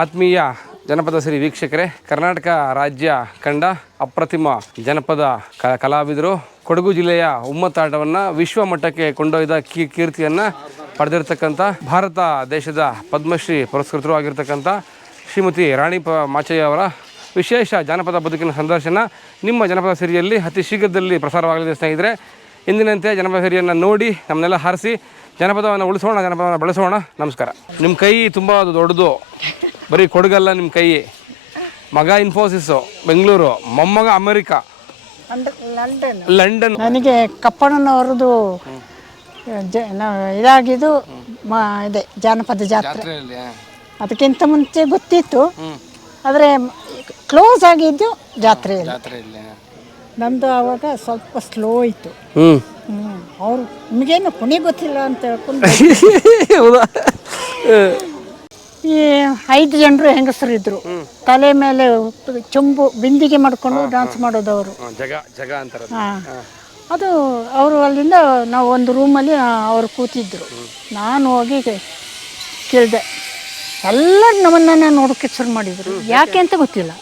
ಆತ್ಮೀಯ ಜನಪದ ಸಿರಿ ವೀಕ್ಷಕರೇ, ಕರ್ನಾಟಕ ರಾಜ್ಯ ಕಂಡ ಅಪ್ರತಿಮ ಜನಪದ ಕಲಾವಿದರು, ಕೊಡಗು ಜಿಲ್ಲೆಯ ಉಮ್ಮತ್ತಾಟವನ್ನು ವಿಶ್ವ ಮಟ್ಟಕ್ಕೆ ಕೊಂಡೊಯ್ದ ಕೀ ಕೀರ್ತಿಯನ್ನು ಪಡೆದಿರತಕ್ಕಂಥ ಭಾರತ ದೇಶದ ಪದ್ಮಶ್ರೀ ಪುರಸ್ಕೃತರು ಆಗಿರ್ತಕ್ಕಂಥ ಶ್ರೀಮತಿ ರಾಣಿ ಪ ಮಾಚಯ್ಯ ಅವರ ವಿಶೇಷ ಜಾನಪದ ಬದುಕಿನ ಸಂದರ್ಶನ ನಿಮ್ಮ ಜನಪದ ಸಿರಿಯಲ್ಲಿ ಅತಿ ಶೀಘ್ರದಲ್ಲಿ ಪ್ರಸಾರವಾಗಲಿದೆ ಸ್ನೇಹಿತರೆ. ಎಂದಿನಂತೆ ಜನಪದ ಸಿರಿಯನ್ನು ನೋಡಿ ನಮ್ಮನ್ನೆಲ್ಲ ಹಾರಿಸಿ, ಜನಪದವನ್ನು ಉಳಿಸೋಣ, ಜನಪದವನ್ನು ಬೆಳೆಸೋಣ. ನಮಸ್ಕಾರ. ನಿಮ್ಮ ಕೈ ತುಂಬ ದೊಡ್ಡದು. ಬರೀ ಕೊಡಗಲ್ಲ ನಿಮ್ಮ ಕೈ. ಮಗ ಇನ್ಫೋಸಿಸ್ ಬೆಂಗಳೂರು ಮೊಮ್ಮಗ ಅಮೆರಿಕ. ಲಂಡನ್. ಲಂಡನ್. ನನಗೆ ಕಪ್ಪಣ್ಣನವ್ರದ್ದು ಜ ನ- ಇದಾಗಿದ್ದು ಮ ಇದೆ ಜಾನಪದ ಜಾತ್ರೆ. ಅದಕ್ಕಿಂತ ಮುಂಚೆ ಗೊತ್ತಿತ್ತು. ಆದರೆ ಕ್ಲೋಸ್ ಆಗಿದ್ದು ಜಾತ್ರೆಯಲ್ಲಿ. ನಮ್ಮದು ಆವಾಗ ಸ್ವಲ್ಪ ಸ್ಲೋ ಇತ್ತು. ಅವ್ರು ಹ್ಞೂ ಅವರು ನಿಮಗೇನು ಕುಣಿ ಗೊತ್ತಿಲ್ಲ ಅಂತ ಹೇಳ್ಕೊಂಡು ಹೌದಾ? ಈ ಐದು ಜನರು ಹೆಂಗಸರು ಇದ್ರು ತಲೆ ಮೇಲೆ ಚೊಂಬು ಬಿಂದಿಗೆ ಮಾಡಿಕೊಂಡು ಡಾನ್ಸ್ ಮಾಡೋದು ಅವರು ಜಗ ಜಗ ಅಂತಾರೆ ಅದು ಅವರು ಅಲ್ಲಿಂದ ನಾವು ಒಂದು ರೂಮಲ್ಲಿ ಅವರು ಕೂತಿದ್ರು. ನಾನು ಹೋಗಿ ಕೇಳಿದೆ. ಎಲ್ಲರೂ ನಮ್ಮನ್ನ ನೋಡೋಕೆ ಶುರು ಮಾಡಿದರು. ಯಾಕೆ? ಅಂತ ಗೊತ್ತಿಲ್ಲ.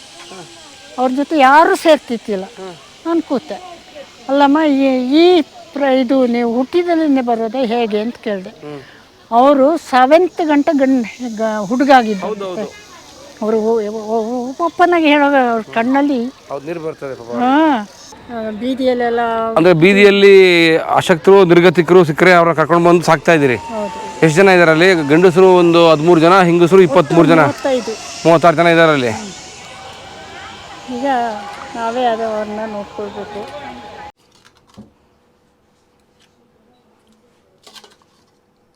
ಅವ್ರ ಜೊತೆ ಯಾರೂ ಸೇರ್ತಿತ್ತಿಲ್ಲ ನಾನು ಕೂತೆ. ಅಲ್ಲಮ್ಮ ಈ ಈ ಪ್ರ ಇದು ನೀವು ಹುಟ್ಟಿದಲ್ಲಿಂದ ಬರೋದೇ ಹೇಗೆ ಅಂತ ಕೇಳಿದೆ. ಅವರು ಸೆವೆಂತ್ ಗಂಟೆ ಗಂಡ ಹುಡುಗ ಹುಡುಗಾಗಿದ್ದು ಅವರು ಓಪನ್ನಾಗಿ ಹೇಳೋ ಅವ್ರ ಕಣ್ಣಲ್ಲಿ ಹಾಂ ಬೀದಿಯಲ್ಲೆಲ್ಲ ಅಂದ್ರೆ ಬೀದಿಯಲ್ಲಿ ಅಶಕ್ತರು ನಿರ್ಗತಿಕರು ಸಿಕ್ಕರೆ ಅವ್ರನ್ನ ಕರ್ಕೊಂಡು ಬಂದು ಸಾಕ್ತಾ ಇದ್ದೀರಿ. ಎಷ್ಟು ಜನ ಇದ್ದಾರೆ ಅಲ್ಲಿ? ಗಂಡಸರು ಒಂದು ಹದಿಮೂರು ಜನ ಹೆಂಗಸರು ಇಪ್ಪತ್ತ್ಮೂರು ಜನ? ಮೂವತ್ತಾರು ಜನ ಇದ್ದಾರೆ ಅಲ್ಲಿ. ಈಗ ನಾವೇ ಅದು ಅವ್ರನ್ನ ನೋಡ್ಕೊಳ್ಬೇಕು.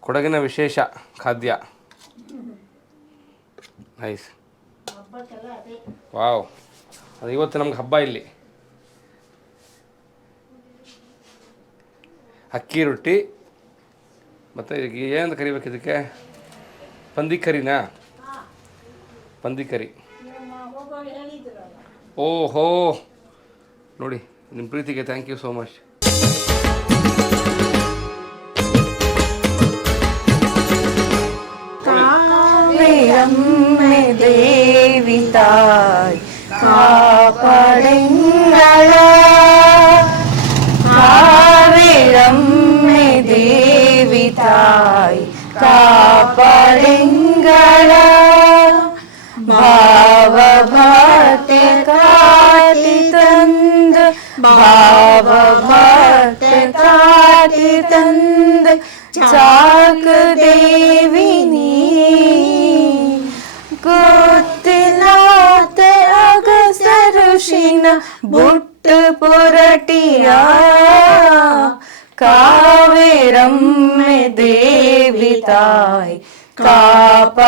ಕೊಡಗಿನ ವಿಶೇಷ ಖಾದ್ಯ. ನೈಸ್ ವಾವ್ ಅದು ಇವತ್ತು ನಮ್ಗೆ ಹಬ್ಬ ಇಲ್ಲಿ. ಅಕ್ಕಿ ರೊಟ್ಟಿ, ಮತ್ತು ಏನಂತ ಕರಿಬೇಕು ಇದಕ್ಕೆ? ಪಂದಿಕರಿನಾ ಪಂದಿಕರಿ ಓಹೋ. ನೋಡಿ ನಿಮ್ಮ ಪ್ರೀತಿಗೆ ಥ್ಯಾಂಕ್ ಯು ಸೋ ಮಚ್ தாய் காப்படைங்களா காவிளம்மை தேவி தாய் காப்படைங்களா பாவபாட்டை காட்டி தந்து பாவபாட்டை காட்டி தந்து சா పొడిగిన బుట్టు పొరటియా കാവേരമ്മേ ദേവിതായി കാപ്പാടെങ്കളാ